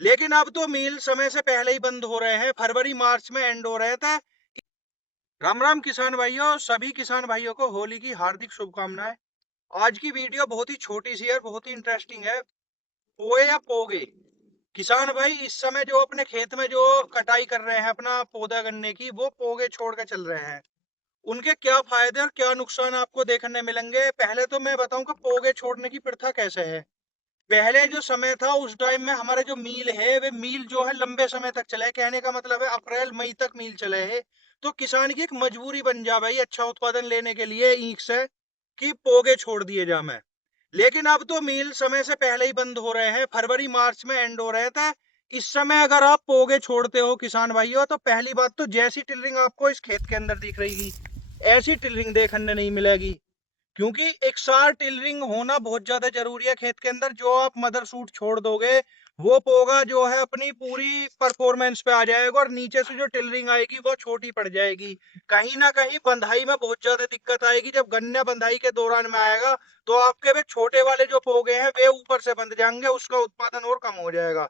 लेकिन अब तो मील समय से पहले ही बंद हो रहे हैं, फरवरी मार्च में एंड हो रहे थे। राम राम किसान भाइयों, सभी किसान भाइयों को होली की हार्दिक शुभकामनाएं। आज की वीडियो बहुत ही छोटी सी है, बहुत ही इंटरेस्टिंग है। पोए या पोगे, किसान भाई इस समय जो अपने खेत में जो कटाई कर रहे हैं अपना पौधा गन्ने की, वो पोगे छोड़ कर चल रहे हैं। उनके क्या फायदे और क्या नुकसान आपको देखने मिलेंगे। पहले तो मैं बताऊं कि पोगे छोड़ने की प्रथा कैसे है। पहले जो समय था उस टाइम में हमारे जो मील है वे मील जो है लंबे समय तक चले, कहने का मतलब है अप्रैल मई तक मील चले है। तो किसान की एक मजबूरी बन जा भाई अच्छा उत्पादन लेने के लिए ईख से कि पोगे छोड़ दिए जा मैं। लेकिन अब तो मील समय से पहले ही बंद हो रहे हैं, फरवरी मार्च में एंड हो रहे थे। इस समय अगर आप पोगे छोड़ते हो किसान भाइयों, तो पहली बात तो जैसी टिलरिंग आपको इस खेत के अंदर दिख रही ऐसी टिलरिंग देखने नहीं मिलेगी। क्योंकि एक साथ टिलरिंग होना बहुत ज्यादा जरूरी है खेत के अंदर। जो आप मदर सूट छोड़ दोगे वो पोगा जो है अपनी पूरी परफॉर्मेंस पे आ जाएगा और नीचे से जो टिलरिंग आएगी वो छोटी पड़ जाएगी। कहीं ना कहीं बंधाई में बहुत ज्यादा दिक्कत आएगी। जब गन्ना बंधाई के दौरान में आएगा तो आपके वे छोटे वाले जो पोगे हैं वे ऊपर से बंध जाएंगे, उसका उत्पादन और कम हो जाएगा।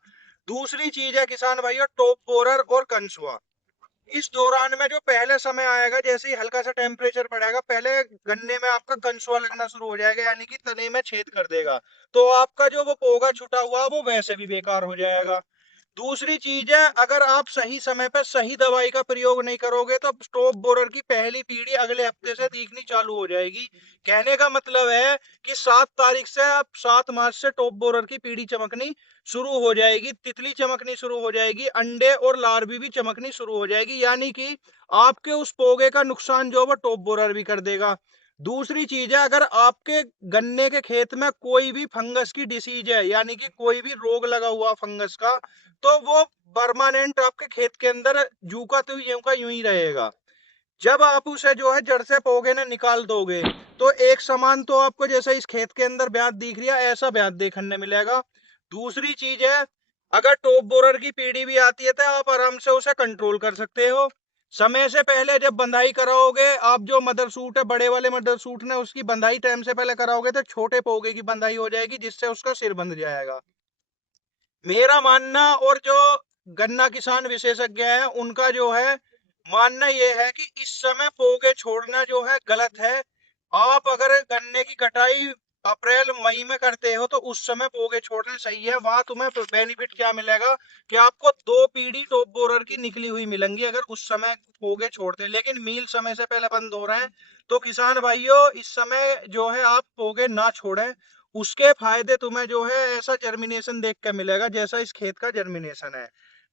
दूसरी चीज है किसान भाइयों, टॉप बोरर और कंसुआ। इस दौरान में जो पहले समय आएगा, जैसे ही हल्का सा टेम्परेचर बढ़ेगा, पहले गन्ने में आपका कंसुआ लगना शुरू हो जाएगा, यानी कि तने में छेद कर देगा। तो आपका जो वो पोगा छुटा हुआ वो वैसे भी बेकार हो जाएगा। दूसरी चीज है, अगर आप सही समय पर सही दवाई का प्रयोग नहीं करोगे तो स्टॉप बोरर की पहली पीढ़ी अगले हफ्ते से दिखनी चालू हो जाएगी। कहने का मतलब है कि 7 तारीख से, अब 7 मार्च से टॉप बोरर की पीढ़ी चमकनी शुरू हो जाएगी, तितली चमकनी शुरू हो जाएगी, अंडे और लार्वी भी चमकनी शुरू हो जाएगी, यानी कि आपके उस पोगे का नुकसान जो वो टॉप बोरर भी कर देगा। दूसरी चीज है, अगर आपके गन्ने के खेत में कोई भी फंगस की डिसीज है, यानी कि कोई भी रोग लगा हुआ फंगस का, तो वो परमानेंट आपके खेत के अंदर जू का तो यूं का यूं ही रहेगा। जब आप उसे जो है जड़ से पोगे ना निकाल दोगे तो एक समान तो आपको जैसे इस खेत के अंदर ब्याज दिख रही है ऐसा ब्याज देखने मिलेगा। दूसरी चीज है, अगर टॉप बोरर की पीढ़ी भी आती है तो आप आराम से उसे कंट्रोल कर सकते हो। समय से पहले जब बंधाई कराओगे, आप जो मदर सूट है बड़े वाले मदर सूट ने उसकी बंधाई टाइम से पहले कराओगे तो छोटे पोगे की बंधाई हो जाएगी, जिससे उसका सिर बंध जाएगा। मेरा मानना और जो गन्ना किसान विशेषज्ञ हैं उनका जो है मानना यह है कि इस समय पोगे छोड़ना जो है गलत है। आप अगर गन्ने की कटाई अप्रैल मई में करते हो तो उस समय पोगे छोड़ना सही है। वहां तुम्हें बेनिफिट क्या मिलेगा कि आपको 2 पीढ़ी टॉप बोरर की निकली हुई मिलेंगी अगर उस समय पोगे छोड़ते हैं। लेकिन मील समय से पहले बंद हो रहे हैं, तो किसान भाइयों इस समय जो है आप पोगे ना छोड़ें। उसके फायदे तुम्हें जो है ऐसा जर्मिनेशन देख के मिलेगा जैसा इस खेत का जर्मिनेशन है।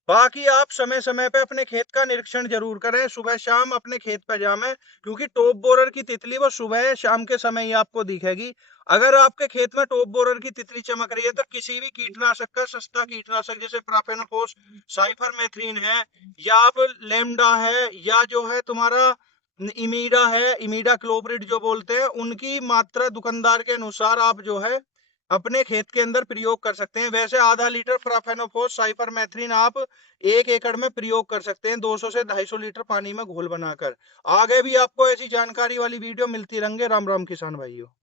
बाकी आप समय समय पे अपने खेत का निरीक्षण जरूर करें, सुबह शाम अपने खेत पे जामें, क्योंकि टॉप बोरर की तितली वो सुबह शाम के समय ही आपको दिखेगी। अगर आपके खेत में टॉप बोरर की तितली चमक रही है तो किसी भी कीटनाशक का सस्ता कीटनाशक जैसे प्रोफेनोफोस, साइफरमेथ्रिन है, या आप लेमडा है, या जो है तुम्हारा इमीडा है, इमीडा क्लोप्रिड जो बोलते हैं, उनकी मात्रा दुकानदार के अनुसार आप जो है अपने खेत के अंदर प्रयोग कर सकते हैं। वैसे आधा लीटर प्रोफेनोफोस साइपरमेथ्रिन आप 1 एकड़ में प्रयोग कर सकते हैं, 200 से 250 लीटर पानी में घोल बनाकर। आगे भी आपको ऐसी जानकारी वाली वीडियो मिलती रहेंगे। राम राम किसान भाइयों।